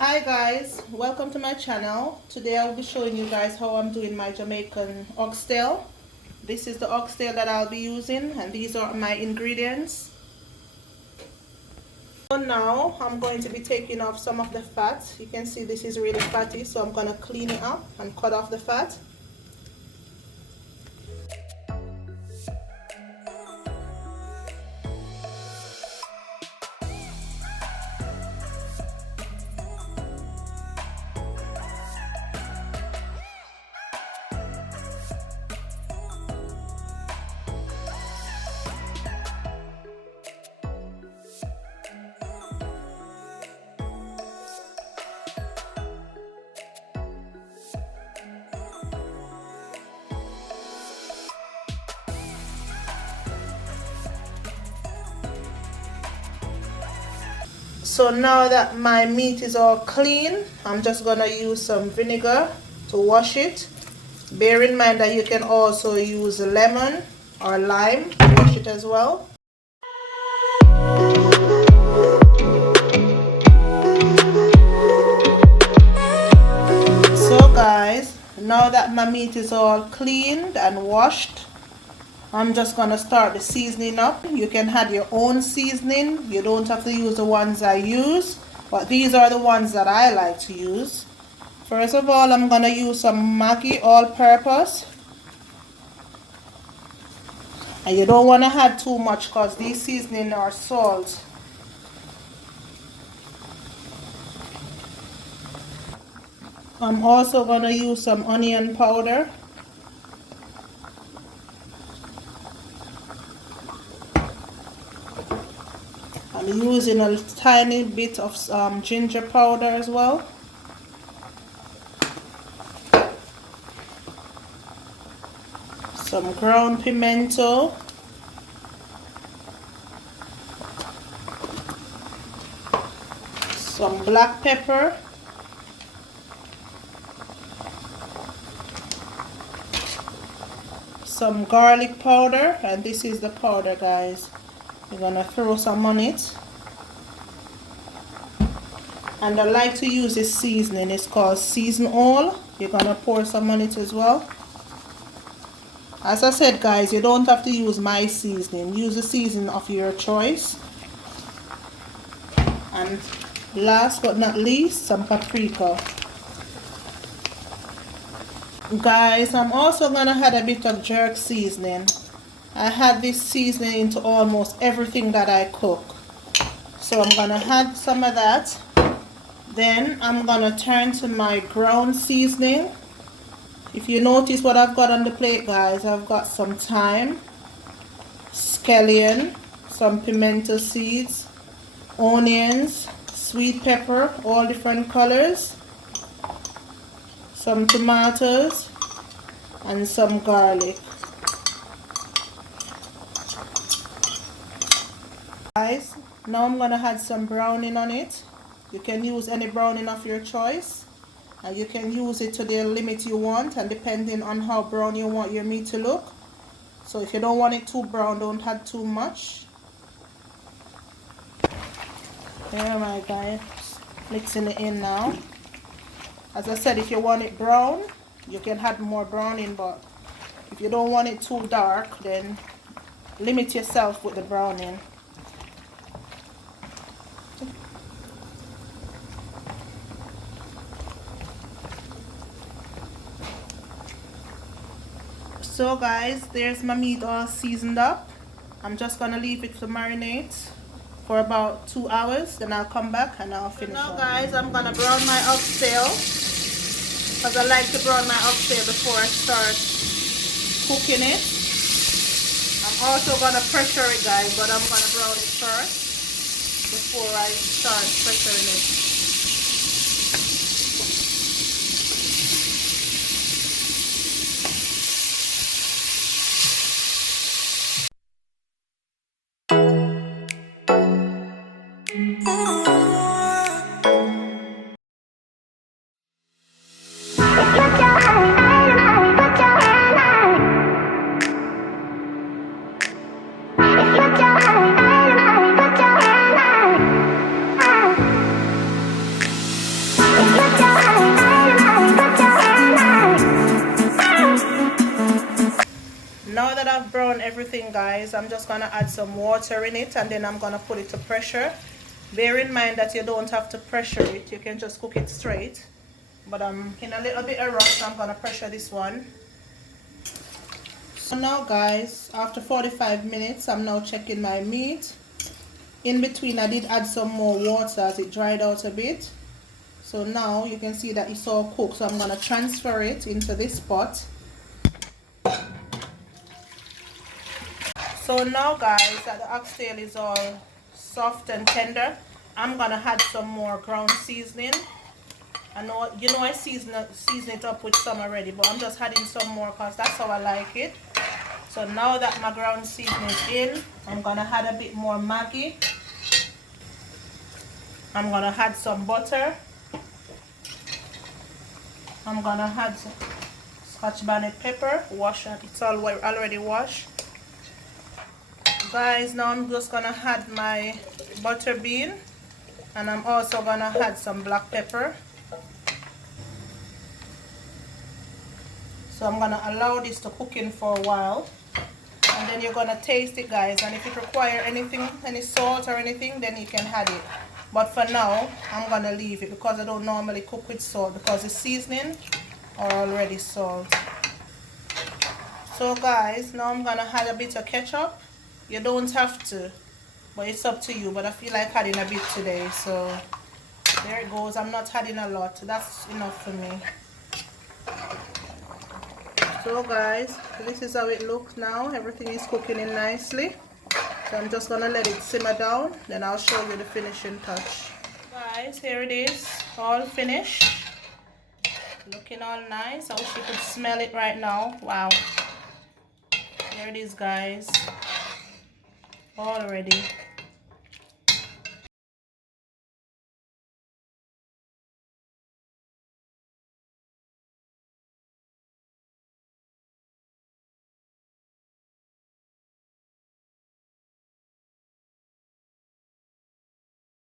Hi guys, welcome to my channel. Today I will be showing you guys how I'm doing my Jamaican oxtail. This is the oxtail that I'll be using and these are my ingredients. So now I'm going to be taking off some of the fat. You can see this is really fatty, so I'm going to clean it up and cut off the fat. So now that my meat is all clean, I'm just gonna use some vinegar to wash it. Bear in mind that you can also use lemon or lime to wash it as well. So guys, now that my meat is all cleaned and washed, I'm just going to start the seasoning up. You can add your own seasoning. You don't have to use the ones I use, but these are the ones that I like to use. First of all, I'm going to use some Maggi all-purpose. And you don't want to add too much because these seasonings are salt. I'm also going to use some onion powder. I'm using a tiny bit of ginger powder as well. Some ground pimento. Some black pepper. Some garlic powder, and this is the powder, guys. You're gonna throw some on it. And I like to use this seasoning. It's called season oil. You're gonna pour some on it as well. As I said, guys, you don't have to use my seasoning. Use the seasoning of your choice. And last but not least, some paprika. Guys, I'm also gonna add a bit of jerk seasoning. I add this seasoning into almost everything that I cook. So I'm gonna add some of that. Then I'm gonna turn to my ground seasoning. If you notice what I've got on the plate, guys, I've got some thyme, scallion, some pimento seeds, onions, sweet pepper, all different colors, some tomatoes, and some garlic. Guys, now I'm gonna add some browning on it. You can use any browning of your choice, and you can use it to the limit you want, and depending on how brown you want your meat to look. So if you don't want it too brown, don't add too much. There, my guys, mixing it in now. As I said, if you want it brown, you can add more browning, but if you don't want it too dark, then limit yourself with the browning. So guys, there's my meat all seasoned up. I'm just gonna leave it to marinate for about 2 hours, then I'll come back and I'll finish. Now guys, I'm gonna brown my oxtail, because I like to brown my oxtail before I start cooking it. I'm also gonna pressure it, guys, but I'm gonna brown it first before I start pressuring it. that I've browned everything, guys, I'm just gonna add some water in it, and then I'm gonna put it to pressure. Bear in mind that you don't have to pressure it, you can just cook it straight, but I'm in a little bit of rush, so I'm gonna pressure this one. So now, guys, after 45 minutes, I'm now checking my meat. In between, I did add some more water as it dried out a bit. So now you can see that it's all cooked, so I'm gonna transfer it into this pot. So now, guys, that the oxtail is all soft and tender, I'm gonna add some more ground seasoning. I know, you know, I season it up with some already, but I'm just adding some more because that's how I like it. So now that my ground seasoning is in, I'm gonna add a bit more Maggi. I'm gonna add some butter. I'm gonna add some Scotch bonnet pepper. Wash it, it's all already washed. Guys, now I'm just gonna add my butter bean, and I'm also gonna add some black pepper. So I'm gonna allow this to cook in for a while, and then you're gonna taste it, guys, and if it requires anything, any salt or anything, then you can add it. But for now, I'm gonna leave it because I don't normally cook with salt because the seasoning are already salt. So guys, now I'm gonna add a bit of ketchup. You don't have to, but it's up to you, but I feel like adding a bit today, so there it goes. I'm not adding a lot, that's enough for me. So guys, this is how it looks now. Everything is cooking in nicely, so I'm just gonna let it simmer down, then I'll show you the finishing touch. Guys, here it is, all finished, looking all nice. I wish you could smell it right now. Wow, here it is, guys, all ready.